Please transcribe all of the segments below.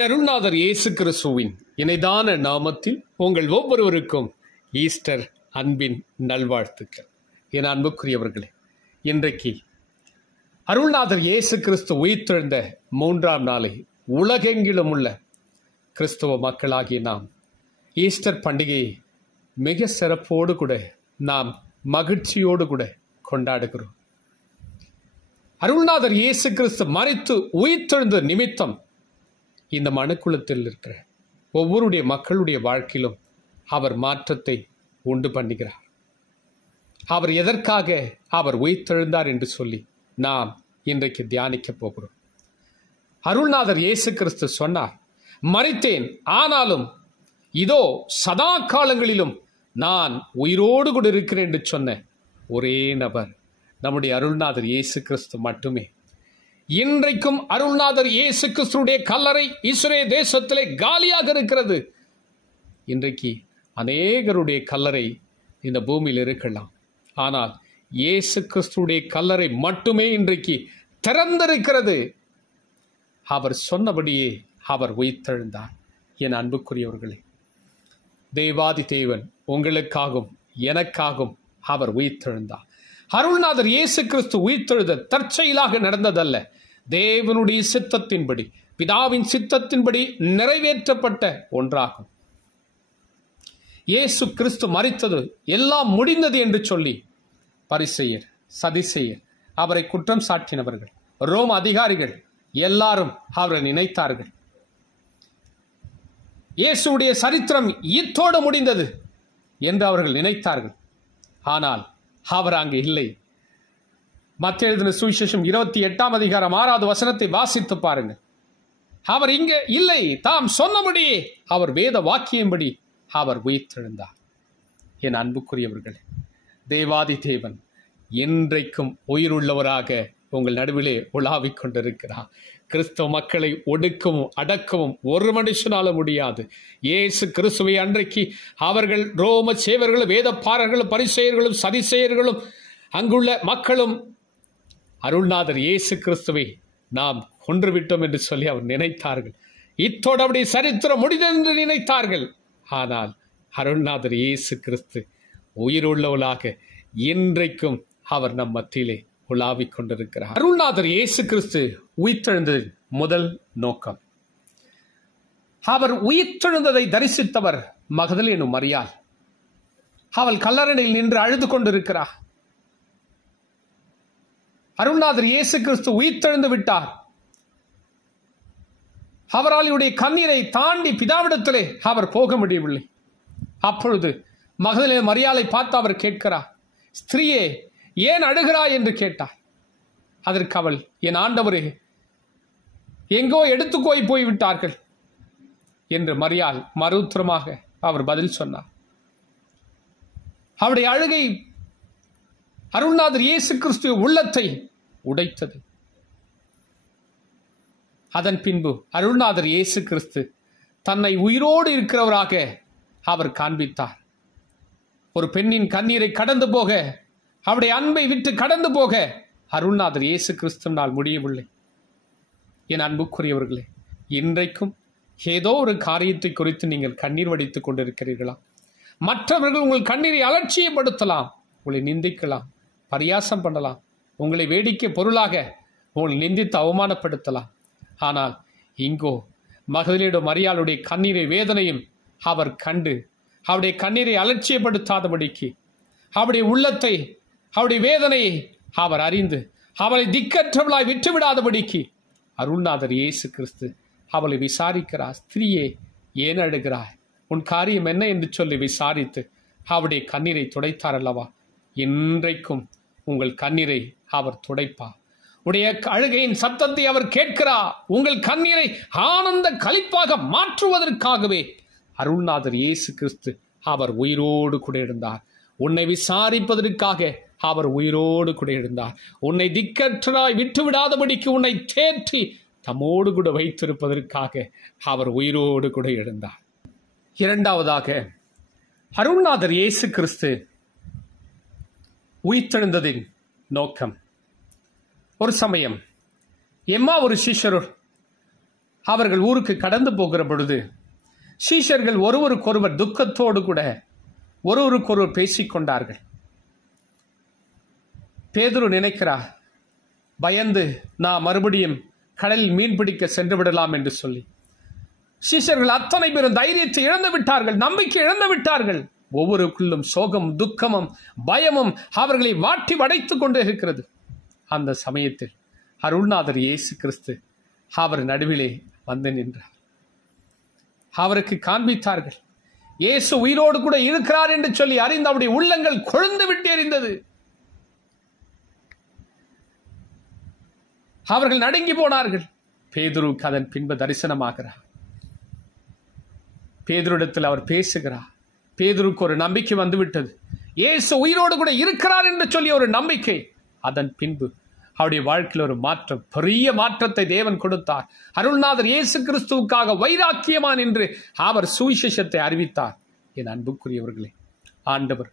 என் அருள்நாதர் இயேசு கிறிஸ்துவின் இணைதான நாமத்தில் உங்கள் ஒவ்வொருவருக்கும் ஈஸ்டர் அன்பின் நல்வாழ்த்துக்கள். என் அன்புக்குரியவர்களே, இன்றைக்கு அருள்நாதர் இயேசு கிறிஸ்து உயிர்த்தெழுந்த 3ஆம் நாளை உலகெங்கிலும் உள்ள கிறிஸ்துவ மக்களாகிய நாம் ஈஸ்டர் பண்டிகையை மிக சிறப்போடு கூட நாம் மகிழ்ச்சியோடு கூட கொண்டாடுகிறோம். அருள்நாதர் இயேசு கிறிஸ்து மரித்து உயிர்த்தெழுந்த நிமித்தம் இந்த மனுக்குலத்தில் இருக்கிற ஒவ்வொருடைய மக்களுடைய வாழ்க்கையிலும் அவர் மாற்றத்தை உண்டு பண்ணுகிறார். அவர் எதற்காக அவர் உயிர்த்தெழுந்தார் என்று சொல்லி நாம் இன்றைக்கு தியானிக்க போகிறோம். அருள்நாதர் இயேசு கிறிஸ்து சொன்னார், மரித்தேன், ஆனாலும் இதோ சதா காலங்களிலும் நான் உயிரோடு கூட இருக்கிறேன் என்று சொன்ன ஒரே நபர் நம்முடைய அருள்நாதர் இயேசு கிறிஸ்து மட்டுமே. இன்றைக்கும் அருள்நாதர் இயேசு கிறிஸ்துடைய கல்லறை இஸ்ரேல் தேசத்திலே காலியாக இருக்கிறது. இன்றைக்கு அநேகருடைய கல்லறை இந்த பூமியில் இருக்கலாம், ஆனால் இயேசு கிறிஸ்துடைய கல்லறை மட்டுமே இன்றைக்கு திறந்திருக்கிறது. அவர் சொன்னபடியே அவர் உயிர்த்தெழுந்தார். என் அன்புக்குரியவர்களே, தேவாதி தேவன் உங்களுக்காகவும் எனக்காகவும் அவர் உயிர்த்தெழுந்தார். அருள்நாதர் இயேசு கிறிஸ்து உயிர்த்தெழுதல் தற்செயலாக நடந்ததல்ல, தேவனுடைய சித்தத்தின்படி, பிதாவின் சித்தத்தின்படி நிறைவேற்றப்பட்ட ஒன்றாகும். இயேசு கிறிஸ்து மரித்தது எல்லாம் முடிந்தது என்று சொல்லி பரிசேயர், சதிசேயர், அவரை குற்றம் சாட்டினவர்கள், ரோம அதிகாரிகள் எல்லாரும் அவரை நினைத்தார்கள். இயேசுடைய சரித்திரம் இத்தோடு முடிந்தது என்று அவர்கள் நினைத்தார்கள். ஆனால் அவர் அங்கு இல்லை. மத்தேயு எழுதின சுவிசேஷம் 28ஆம் அதிகாரம் 6வது வசனத்தை வாசித்து பாருங்கள். அவர் இங்கே இல்லை. தாம் சொன்னபடியே அவர் வேத வாக்கியம்படி அவர் உயிர்த்தெழுந்தார். என் அன்புக்குரியவர்களே, தேவாதி தேவன் இன்றைக்கும் உயிருள்ளவராக உங்கள் நடுவிலே உலாவிக் கொண்டிருக்கிறார். கிறிஸ்தவ மக்களை ஒடுக்கவும் அடக்கவும் ஒரு மனுஷனால முடியாது. இயேசு கிறிஸ்துவை அன்றைக்கு அவர்கள் ரோம சேவர்களும் வேதப்பாரர்களும் பரிசேயர்களும் சதிசேயர்களும் அங்குள்ள மக்களும் அருள்நாதர் இயேசு கிறிஸ்துவை நாம் கொன்றுவிட்டோம் என்று சொல்லி அவர் நினைத்தார்கள். இத்தோடு அவருடைய சரித்திரம் முடிந்தது என்று நினைத்தார்கள். ஆனால் அருள்நாதர் இயேசு கிறிஸ்து உயிருள்ளவளாக இன்றைக்கும் அவர் நம் மத்தியிலே உலாவிக் கொண்டிருக்கிறார். அருள்நாதர் இயேசு கிறிஸ்து உயிர்த்தெழுந்ததின் முதல் நோக்கம், அவர் உயிர்த்தெழுந்ததை தரிசித்தவர் மகதலேனு மரியாள். அவள் கல்லறையில் நின்று அழுது கொண்டிருக்கிறார். அருள்நாதர் இயேசு கிறிஸ்து உயிர்த்தெழுந்து விட்டார். அவருடைய கண்ணீரை தாண்டி பிதாவிடத்திலே அவர் போக முடியவில்லை. அப்பொழுது மகதலேனு மரியாளை பார்த்து அவர் கேட்கிறார், ஸ்திரீயே, ஏன் அழுகிறாய் என்று கேட்டார். அதற்கு அவள், என் ஆண்டவரே, எங்கோ எடுத்துக்கோய் போய்விட்டார்கள் என்று மரியாள் மறுத்தரமாக அவர் பதில் சொன்னார். அவருடைய அழுகை அருள்நாதர் இயேசு கிறிஸ்து உள்ளத்தை உடைத்தது. அதன் பின்பு அருள்நாதர் இயேசு கிறிஸ்து தன்னை உயிரோடு இருக்கிறவராக அவர் காண்பித்தார். ஒரு பெண்ணின் கண்ணீரை கடந்து போக, அவருடைய அன்பை விட்டு கடந்து போக அருள்நாதர் இயேசு கிறிஸ்துவினால் முடியவில்லை. என் அன்புக்குரியவர்களே, இன்றைக்கும் ஏதோ ஒரு காரியத்தை குறித்து நீங்கள் கண்ணீர் வடித்துக் கொண்டிருக்கிறீர்களா? மற்றவர்கள் உங்கள் கண்ணீரை அலட்சியப்படுத்தலாம், உங்களை நிந்திக்கலாம், பரியாசம் பண்ணலாம், உங்களை வேடிக்கை பொருளாக உங்களை நிந்தித்து அவமானப்படுத்தலாம். ஆனால் இங்கோ மகதலேனு மரியாளுடைய கண்ணீரை வேதனையும் அவர் கண்டு அவருடைய கண்ணீரை அலட்சியப்படுத்தாதபடிக்கு, அவருடைய உள்ளத்தை, அவருடைய வேதனையை அவர் அறிந்து அவளை திக்கற்றவளாய் விட்டுவிடாதபடிக்கு அருள்நாதர் இயேசு கிறிஸ்து அவளை விசாரிக்கிறார். ஸ்திரீயே, ஏன் அழுகிறாய்? உன் காரியம் என்ன என்று சொல்லி விசாரித்து அவருடைய கண்ணீரை துடைத்தார் அல்லவா? இன்றைக்கும் உங்கள் கண்ணீரை அவர் துடைப்பார். உடைய அழுகையின் சத்தத்தை அவர் கேட்கிறார். உங்கள் கண்ணீரை ஆனந்த களிப்பாக மாற்றுவதற்காகவே அருள்நாதர் இயேசு கிறிஸ்து அவர் உயிரோடு கூட இருந்தார். உன்னை விசாரிப்பதற்காக அவர் உயிரோடு கூட இருந்தார். உன்னை திக்கற்றராய் விட்டுவிடாதபடிக்கு உன்னை தேற்றி தம்மோடு கூட வைத்திருப்பதற்காக அவர் உயிரோடு கூட இருந்தார். இரண்டாவதாக, அருள்நாதர் இயேசு கிறிஸ்து உயிர்த்தெழுந்ததின் நோக்கம். ஒரு சமயம் எம்மா ஒரு சிஷ்யர் அவர்கள் ஊருக்கு கடந்து போகிற பொழுது சீஷர்கள் ஒருவருக்கொருவர் துக்கத்தோடு கூட ஒருவருக்கொருவர் பேசிக்கொண்டார்கள். பேதுரு நினைக்கிறார், பயந்து நான் மறுபடியும் கடலில் மீன் பிடிக்க சென்று விடலாம் என்று சொல்லி. சீஷர்கள் அத்தனை பேரும் தைரியத்தை இழந்து விட்டார்கள், நம்பிக்கை இழந்து விட்டார்கள். ஒவ்வொருக்குள்ளும் சோகம், துக்கமும், பயமும் அவர்களை வாட்டி வடைத்துக் கொண்டே இருக்கிறது. அந்த சமயத்தில் அருள்நாதர் இயேசு கிறிஸ்து அவர் நடுவிலே வந்து நின்றார். அவருக்கு காண்பித்தார்கள். இயேசு உயிரோடு கூட இருக்கிறார் என்று சொல்லி அறிந்து அவருடைய உள்ளங்கள் கொழுந்து விட்டு எறிந்தது. அவர்கள் நடுங்கி போனார்கள். பேதுருக்கு அதன் பின்பு தரிசனமாகிறார். பேதுருவிடத்தில் அவர் பேசுகிறார். பேதுருக்கு ஒரு நம்பிக்கை வந்துவிட்டது. இயேசு உயிரோடு கூட இருக்கிறார் என்று சொல்லி ஒரு நம்பிக்கை. அதன் பின்பு அவருடைய வாழ்க்கையில் ஒரு மாற்றம், பெரிய மாற்றத்தை தேவன் கொடுத்தார். அருள்நாதர் இயேசு கிறிஸ்துவுக்காக வைராக்கியமா நின்று அவர் சுவிசேஷத்தை அறிவித்தார். என் அன்புக்குரியவர்களே, ஆண்டவர்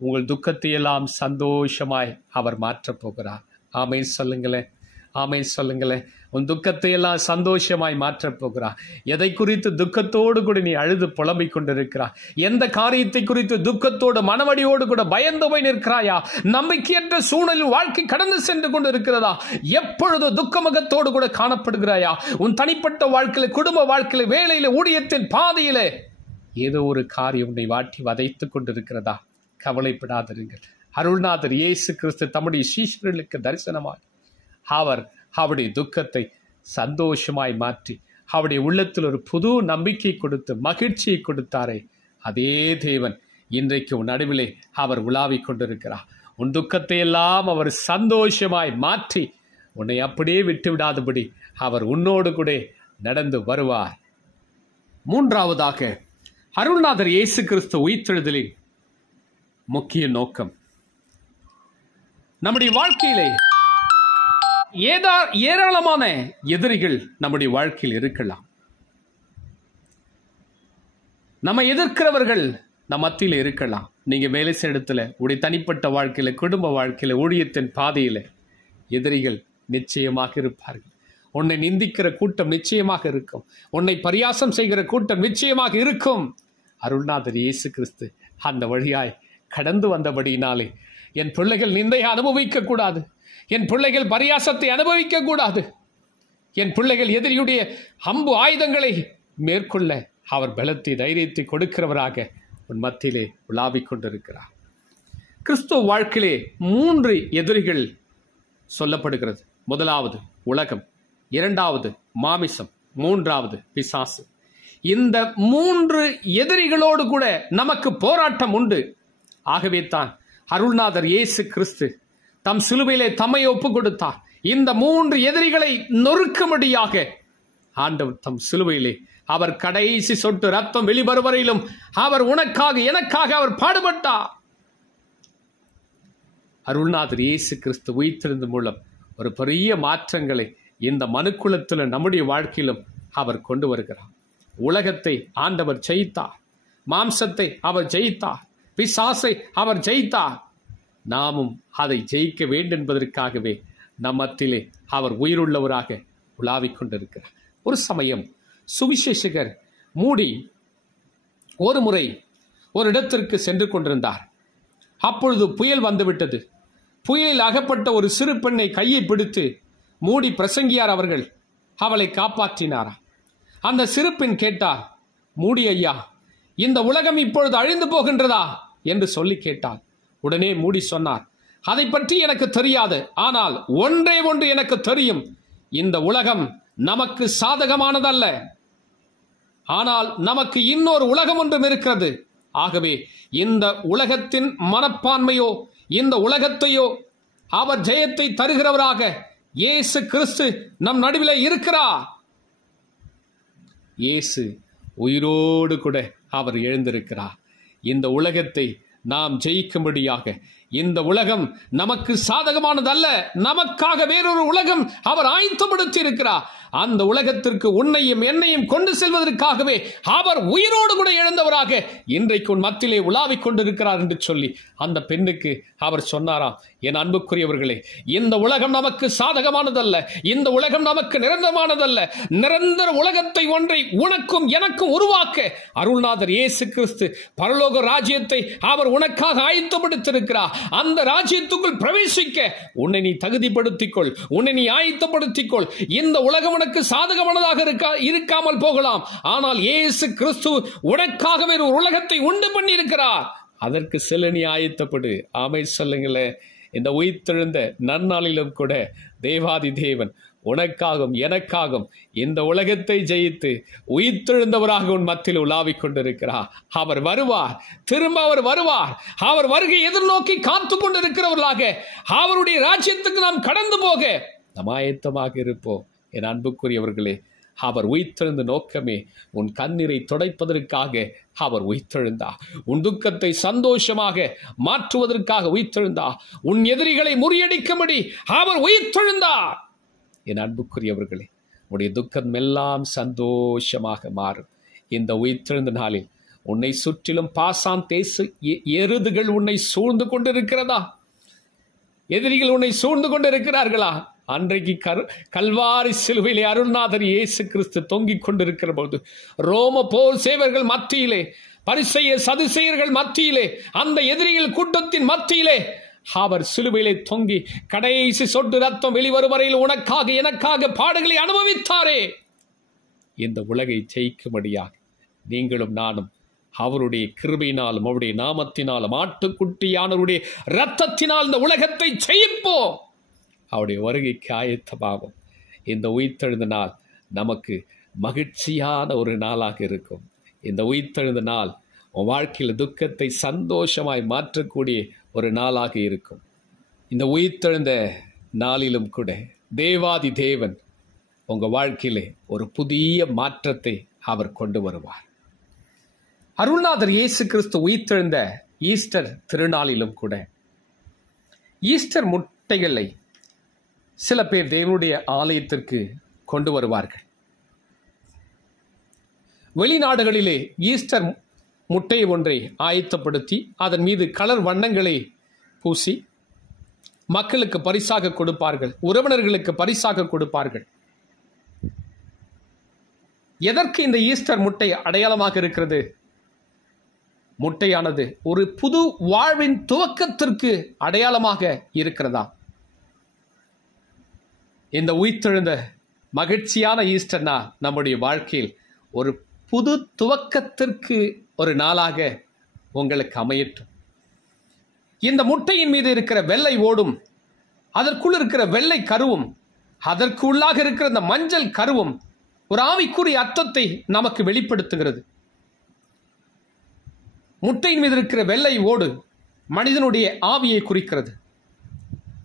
உங்கள் துக்கத்தை எல்லாம் சந்தோஷமாய் அவர் மாற்றப் போகிறார். ஆமென் சொல்லுங்களேன், ஆமென் சொல்லுங்களேன். உன் துக்கத்தை எல்லாம் சந்தோஷமாய் மாற்றப் போகிறார். எதை குறித்து துக்கத்தோடு கூட நீ அழுது புலம்பிக் கொண்டிருக்கிறாய்? எந்த காரியத்தை குறித்து துக்கத்தோடு மனவடியோடு கூட பயந்து போய் நிற்கிறாயா? நம்பிக்கையற்ற சூழலில் வாழ்க்கை கடந்து சென்று கொண்டு இருக்கிறதா? எப்பொழுது துக்கமுகத்தோடு கூட காணப்படுகிறாயா? உன் தனிப்பட்ட வாழ்க்கையில, குடும்ப வாழ்க்கையில, வேலையில, ஊழியத்தின் பாதையில ஏதோ ஒரு காரியம் உன்னை வாட்டி வதைத்துக் கொண்டிருக்கிறதா? கவலைப்படாதிருங்கள். அருள்நாதர் இயேசு கிறிஸ்து தம்முடைய சீஷர்களுக்கு தரிசனமாய் அவர் அவருடைய துக்கத்தை சந்தோஷமாய் மாற்றி அவருடைய உள்ளத்தில் ஒரு புது நம்பிக்கை கொடுத்து மகிழ்ச்சியை கொடுத்தாரே, அதே தேவன் இன்றைக்கு உன் நடுவிலே அவர் உலாவிக் கொண்டிருக்கிறார். உன் துக்கத்தை எல்லாம் அவர் சந்தோஷமாய் மாற்றி உன்னை அப்படியே விட்டு விடாதபடி அவர் உன்னோடு கூட நடந்து வருவார். மூன்றாவதாக, அருள்நாதர் இயேசு கிறிஸ்து உயிர்த்தெழுதலின் முக்கிய நோக்கம். நம்முடைய வாழ்க்கையிலே ஏராளமான எதிரிகள் நம்முடைய வாழ்க்கையில் இருக்கலாம். நம்ம எதிர்க்கிறவர்கள் நம் மத்தியில் இருக்கலாம். நீங்க வேலை செய்ய இடத்துல, உடைய தனிப்பட்ட வாழ்க்கையில, குடும்ப வாழ்க்கையில, ஊழியத்தின் பாதையில எதிரிகள் நிச்சயமாக இருப்பார்கள். உன்னை நிந்திக்கிற கூட்டம் நிச்சயமாக இருக்கும். உன்னை பரியாசம் செய்கிற கூட்டம் நிச்சயமாக இருக்கும். அருள்நாதர் இயேசு கிறிஸ்து அந்த வழியாய் கடந்து வந்தபடியினாலே என் பிள்ளைகள் நிந்தையை அனுபவிக்க கூடாது, என் பிள்ளைகள் பரியாசத்தை அனுபவிக்க கூடாது, என் பிள்ளைகள் எதிரியுடைய அம்பு ஆயுதங்களை மேற்கொள்ள அவர் பலத்தை, தைரியத்தை கொடுக்கிறவராக உன் மத்தியிலே உலாவிக் கொண்டிருக்கிறார். கிறிஸ்துவ வாழ்க்கையிலே 3 எதிரிகள் சொல்லப்படுகிறது. முதலாவது உலகம், இரண்டாவது மாமிசம், மூன்றாவது பிசாசு. இந்த 3 எதிரிகளோடு கூட நமக்கு போராட்டம் உண்டு. ஆகவே தான் அருள்நாதர் இயேசு கிறிஸ்து தம் சிலுவையிலே தம்மை ஒப்புக் கொடுத்தார். இந்த 3 எதிரிகளை நொறுக்கும்படியாக ஆண்டவர் தம் சிலுவையிலே அவர் கடைசி சொட்டு ரத்தம் வெளிவருவரையிலும் அவர் உனக்காக, எனக்காக அவர் பாடுபட்டார். அருள்நாதர் இயேசு கிறிஸ்து உயிர்த்தெழுந்த மூலம் ஒரு பெரிய மாற்றங்களை இந்த மனுக்குலத்தில் நம்முடைய வாழ்க்கையிலும் அவர் கொண்டு வருகிறார். உலகத்தை ஆண்டவர் ஜெயித்தார், மாம்சத்தை அவர் ஜெயித்தார், பிசாசை அவர் ஜெயித்தார். நாமும் அதை ஜெயிக்க வேண்டும் என்பதற்காகவே நம்மத்திலே அவர் உயிருள்ளவராக உலாவிக் கொண்டிருக்கிறார். ஒரு சமயம் சுவிசேஷகர் மூடி ஒரு முறை ஒரு இடத்திற்கு சென்று கொண்டிருந்தார். அப்பொழுது புயல் வந்துவிட்டது. புயலில் அகப்பட்ட ஒரு சிறு பெண்ணை கையை பிடித்து மூடி பிரசங்கியார் அவர்கள் அவளை காப்பாற்றினாரா. அந்த சிறு பெண் கேட்டார், மூடி ஐயா, இந்த உலகம் இப்பொழுது அழிந்து போகின்றதா என்று சொல்லி கேட்டார். உடனே மூடி சொன்னார், அதை பற்றி எனக்கு தெரியாது, ஆனால் ஒன்றே ஒன்று எனக்கு தெரியும், இந்த உலகம் நமக்கு சாதகமானதல்ல, ஆனால் நமக்கு இன்னொரு உலகம் ஒன்றும் இருக்கிறது. ஆகவே இந்த உலகத்தின் மனப்பான்மையோ, இந்த உலகத்தையோ அவர் ஜெயத்தை தருகிறவராக இயேசு கிறிஸ்து நம் நடுவிலே இருக்கிறார். இயேசு உயிரோடு கூட அவர் எழுந்திருக்கிறார். இந்த உலகத்தை நாம் ஜெயிக்கும்படியாக, இந்த உலகம் நமக்கு சாதகமானதல்ல, நமக்காக வேறொரு உலகம் அவர் ஆயத்தப்படுத்தி இருக்கிறார். அந்த உலகத்திற்கு உன்னையும் என்னையும் கொண்டு செல்வதற்காகவே அவர் உயிரோடு கூட எழுந்தவராக இன்றைக்கு உன் மத்தியிலே உலாவிக் கொண்டிருக்கிறார் என்று சொல்லி அந்த பெண்ணுக்கு அவர் சொன்னாராம். என் அன்புக்குரியவர்களே, இந்த உலகம் நமக்கு சாதகமானதல்ல, இந்த உலகம் நமக்கு நிரந்தரமானதல்ல. நிரந்தர உலகத்தை ஒன்றை உனக்கும் எனக்கும் உருவாக்க அருள்நாதர் இயேசு கிறிஸ்து பரலோக ராஜ்யத்தை அவர் உனக்காக ஆயத்தப்படுத்தியிருக்கிறார். அந்த ராஜ்யத்துக்குள் பிரவேசிக்க உன்னை நீ தகுதிப்படுத்திக்கொள், உன்னை நீ ஆயத்தப்படுத்திக்கொள். இந்த உலகம் உனக்கு சாதகமானதாக இருக்காமல் போகலாம், ஆனால் இயேசு கிறிஸ்து உனக்காகவே ஒரு உலகத்தை உண்டு பண்ணி இருக்கிறார். அதற்கு செல்ல நீ ஆயத்தப்படு. ஆமை சொல்லுங்களேன். இந்த உயிர்த்தெழுந்த நன்னாளிலும் கூட தேவாதி தேவன் உனக்காகவும் எனக்காகவும் இந்த உலகத்தை ஜெயித்து உயிர்த்தெழுந்தவராக உன் மத்தியில் உலாவிக் கொண்டிருக்கிறார். அவர் வருவார், திரும்ப அவர் வருவார். அவர் வருகை எதிர்நோக்கி காத்து கொண்டிருக்கிறவர்களாக அவருடைய ராஜ்யத்துக்கு நாம் கடந்து போக நாம் ஆயத்தமாக இருப்போம். என் அன்புக்குரியவர்களே, அவர் உயிர்த்தெழுந்த நோக்கமே உன் கண்ணீரை துடைப்பதற்காக அவர் உயிர்த்தெழுந்தார். உன் துக்கத்தை சந்தோஷமாக மாற்றுவதற்காக உயிர்த்தெழுந்தார். உன் எதிரிகளை முறியடிக்கும்படி அவர் உயிர்த்தெழுந்தார். என் அன்புக்குரியவர்களே, உன்னுடைய துக்கம் எல்லாம் சந்தோஷமாக மாறும். இந்த உயிர்த்தெழுந்த நாளில் உன்னை சுற்றிலும் பாசான் தேச எருதுகள் உன்னை சூழ்ந்து கொண்டிருக்கிறதா? எதிரிகள் உன்னை சூழ்ந்து கொண்டிருக்கிறார்களா? அன்றைக்கு கல்வாரி சிலுவையிலே அருள்நாதர் இயேசு கிறிஸ்து தொங்கிக் கொண்டிருக்கிற போது ரோம போர் சேவர்கள் மத்தியிலே, பரிசேயர் சதுசேயர்கள் மத்தியிலே, அந்த எதிரிகள் கூட்டத்தின் மத்தியிலே அவர் சிலுவையிலே தொங்கி கடைசி சொட்டு ரத்தம் வெளிவரும் வரையில் உனக்காக எனக்காக பாடுகளை அனுபவித்தாரே. இந்த உலகை ஜெயிக்கும்படியாக நீங்களும் நானும் அவருடைய கிருபையினாலும் அவருடைய நாமத்தினாலும் ஆட்டுக்குட்டியானவருடைய இரத்தத்தினால் இந்த உலகத்தை ஜெயிப்போம். அவருடைய வருகைக்கு ஆயத்தமாகும். இந்த உயிர்த்தெழுந்த நாள் நமக்கு மகிழ்ச்சியான ஒரு நாளாக இருக்கும். இந்த உயிர்த்தெழுந்த நாள் உன் வாழ்க்கையில் துக்கத்தை சந்தோஷமாய் மாற்றக்கூடிய ஒரு நாளாக இருக்கும். இந்த உயிர்த்தெழுந்த நாளிலும் கூட தேவாதி தேவன் உங்கள் வாழ்க்கையிலே ஒரு புதிய மாற்றத்தை அவர் கொண்டு வருவார். அருள்நாதர் இயேசு கிறிஸ்து உயிர்த்தெழுந்த ஈஸ்டர் திருநாளிலும் கூட ஈஸ்டர் முட்டைகளை சில பேர் தேவனுடைய ஆலயத்திற்கு கொண்டு வருவார்கள். வெளிநாடுகளிலே ஈஸ்டர் முட்டை ஒன்றை ஆயத்தப்படுத்தி அதன் மீது கலர் வண்ணங்களை பூசி மக்களுக்கு பரிசாக கொடுப்பார்கள், உறவினர்களுக்கு பரிசாக கொடுப்பார்கள். எதற்கு இந்த ஈஸ்டர் முட்டை அடையாளமாக இருக்கிறது? முட்டையானது ஒரு புது வாழ்வின் துவக்கத்திற்கு அடையாளமாக இருக்கிறதா? இந்த உயிர்த்தெழுந்த மகிழ்ச்சியான ஈஸ்டர்னா நம்முடைய வாழ்க்கையில் ஒரு புது துவக்கத்திற்கு ஒரு நாளாக உங்களுக்கு அமையட்டும். இந்த முட்டையின் மீது இருக்கிற வெள்ளை ஓடும், அதற்குள் இருக்கிற வெள்ளை கருவும், அதற்கு உள்ளாக இருக்கிற இந்த மஞ்சள் கருவும் ஒரு ஆவிக்குரிய அர்த்தத்தை நமக்கு வெளிப்படுத்துகிறது. முட்டையின் மீது இருக்கிற வெள்ளை ஓடு மனிதனுடைய ஆவியை குறிக்கிறது.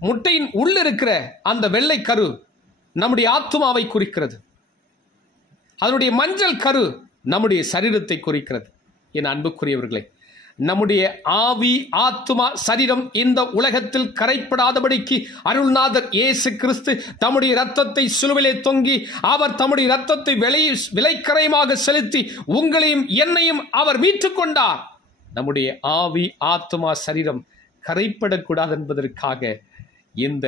முட்டையின் உள்ள இருக்கிற அந்த வெள்ளை கரு நம்முடைய ஆத்துமாவை குறிக்கிறது. அதனுடைய மஞ்சள் கரு நம்முடைய சரீரத்தை குறிக்கிறது. என் அன்புக்குரியவர்களே, நம்முடைய ஆவி, ஆத்துமா, சரீரம் இந்த உலகத்தில் கரைப்படாதபடிக்கு அருள்நாதர் இயேசு கிறிஸ்து தம்முடைய இரத்தத்தை சிலுவையிலே தொங்கி அவர் தம்முடைய இரத்தத்தை விலைக்கரையமாக செலுத்தி உங்களையும் என்னையும் அவர் மீட்டுக் கொண்டார். நம்முடைய ஆவி, ஆத்துமா, சரீரம் கரைப்படக்கூடாது என்பதற்காக இந்த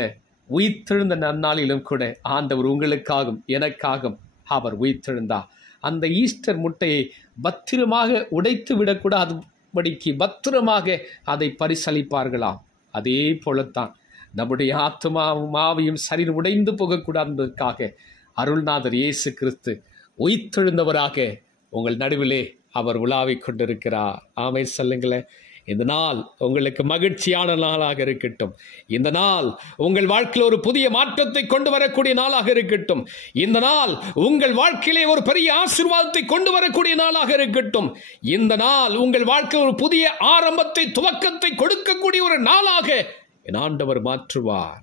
உயிர்த்தெழுந்த நன்னாளிலும் கூட ஆண்டவர் உங்களுக்காகவும் எனக்காகவும் அவர் உயிர்த்தெழுந்தார். அந்த ஈஸ்டர் முட்டையை பத்திரமாக உடைத்து விடக்கூடாதபடிக்கு பத்திரமாக அதை பரிசளிப்பார்களாம். அதே போலத்தான் நம்முடைய ஆத்துமாவும் ஆவியும் சரீரம் உடைந்து போகக்கூடாது என்பதற்காக அருள்நாதர் இயேசு கிறிஸ்து உயிர்த்தெழுந்தவராக உங்கள் நடுவிலே அவர் உலாவிக் கொண்டிருக்கிறார். ஆமை சொல்லுங்களேன். இந்த நாள் உங்களுக்கு மகிழ்ச்சியான நாளாக இருக்கட்டும். இந்த நாள் உங்கள் வாழ்க்கையில் ஒரு புதிய மாற்றத்தை கொண்டு வரக்கூடிய நாளாக இருக்கட்டும். இந்த நாள் உங்கள் வாழ்க்கையிலே ஒரு பெரிய ஆசீர்வாதத்தை கொண்டு வரக்கூடிய நாளாக இருக்கட்டும். இந்த நாள் உங்கள் வாழ்க்கையில் ஒரு புதிய ஆரம்பத்தை, துவக்கத்தை கொடுக்கக்கூடிய ஒரு நாளாக என் ஆண்டவர் மாற்றுவார்.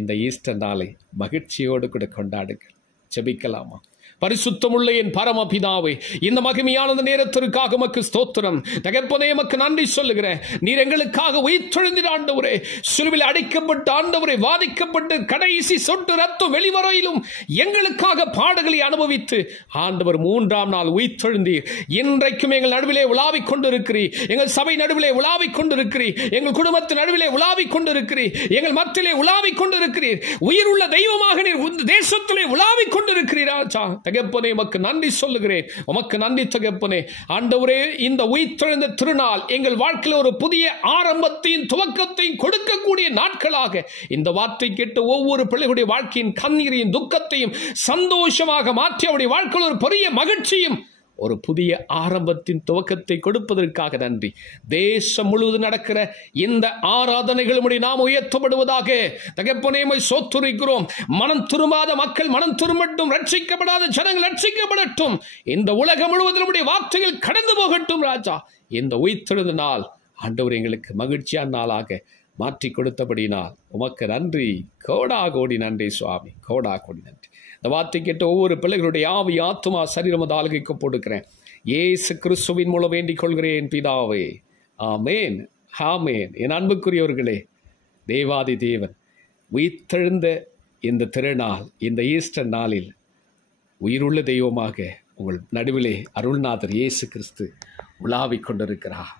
இந்த ஈஸ்டர் நாளை மகிழ்ச்சியோடு கூட கொண்டாடுங்கள். ஜெபிக்கலாமா? பரிசுத்தமுள்ள என் பரமபிதாவே, இந்த மகிமையான நேரத்திற்காக உமக்கு ஸ்தோத்திரம். தகப்பனே, உமக்கு நன்றி சொல்லுகிறேன். நீர் எங்களுக்காக உயிர்த்தெழுந்தீர் ஆண்டவரே. சிலுவையில் அடிக்கப்பட்ட ஆண்டவரே, வாதிக்கப்பட்டு கடைசி சொட்டு ரத்தம் வெளிவரையிலும் எங்களுக்காக பாடுகளை அனுபவித்து ஆண்டவர் 3ஆம் நாள் உயிர்த்தெழுந்தீர். இன்றைக்கும் எங்கள் நடுவிலே உலாவிக் கொண்டிருக்கிறீர். எங்கள் சபை நடுவிலே உலாவிக் கொண்டிருக்கிறீர். எங்கள் குடும்பத்தின் நடுவிலே உலாவிக் கொண்டிருக்கிறீர். எங்கள் மத்தியிலே உலாவிக் கொண்டிருக்கிறீர். உயிருள்ள தெய்வமாக நீர் தேசத்திலே உலாவிக் கொண்டிருக்கிறீர். தகப்பனே, உமக்கு நன்றி சொல்லுகிறேன். உமக்கு நன்றி தகப்பனே. ஆண்டவரே, இந்த உயிர்த்தெழுந்த திருநாள் எங்கள் வாழ்க்கையில் ஒரு புதிய ஆரம்பத்தையும் துவக்கத்தையும் கொடுக்கக்கூடிய நாட்களாக இந்த வார்த்தை கேட்டு ஒவ்வொரு பிள்ளைகளுடைய வாழ்க்கையின் கண்ணீரையும் துக்கத்தையும் சந்தோஷமாக மாற்றி அவருடைய வாழ்க்கையில் ஒரு பெரிய மகிழ்ச்சியும் ஒரு புதிய ஆரம்பத்தின் துவக்கத்தை கொடுப்பதற்காக நன்றி. தேசம் முழுவதும் நடக்கிற இந்த ஆராதனைகள் நாம் உயர்த்தப்படுவதாக தகப்பனே சோத்துரைக்கிறோம். மனம் திரும்பாத மக்கள் மனம் திரும்பட்டும். ரட்சிக்கப்படாத ஜனங்கள் ரட்சிக்கப்படட்டும். இந்த உலகம் முழுவதும் வார்த்தைகள் கடந்து போகட்டும். ராஜா, இந்த உயிர்த்தெழுந்த நாள் ஆண்டவர் எங்களுக்கு மகிழ்ச்சியான நாளாக மாற்றி கொடுத்தபடினால் உமக்கு நன்றி. கோடா கோடி நன்றி சுவாமி, கோடா கோடி நன்றி. இந்த வார்த்தை கேட்ட ஒவ்வொரு பிள்ளைகளுடைய ஆவி, ஆத்துமா, சரீரம் ஆளுகைக்கு போட்டுக்கிறேன். இயேசு கிறிஸ்துவின் மூலம் வேண்டிக் கொள்கிறேன் பிதாவே. ஆமேன், ஆமேன். என் அன்புக்குரியவர்களே, தேவாதி தேவன் உயிர்த்தெழுந்த இந்த திருநாள், இந்த ஈஸ்டர் நாளில் உயிருள்ள தெய்வமாக உங்கள் நடுவிலே அருள்நாதர் இயேசு கிறிஸ்து உலாவிக் கொண்டிருக்கிறார்.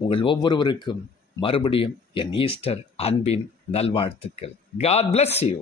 உங்கள் ஒவ்வொருவருக்கும் மறுபடியும் என் ஈஸ்டர் அன்பின் நல்வாழ்த்துக்கள். God bless you.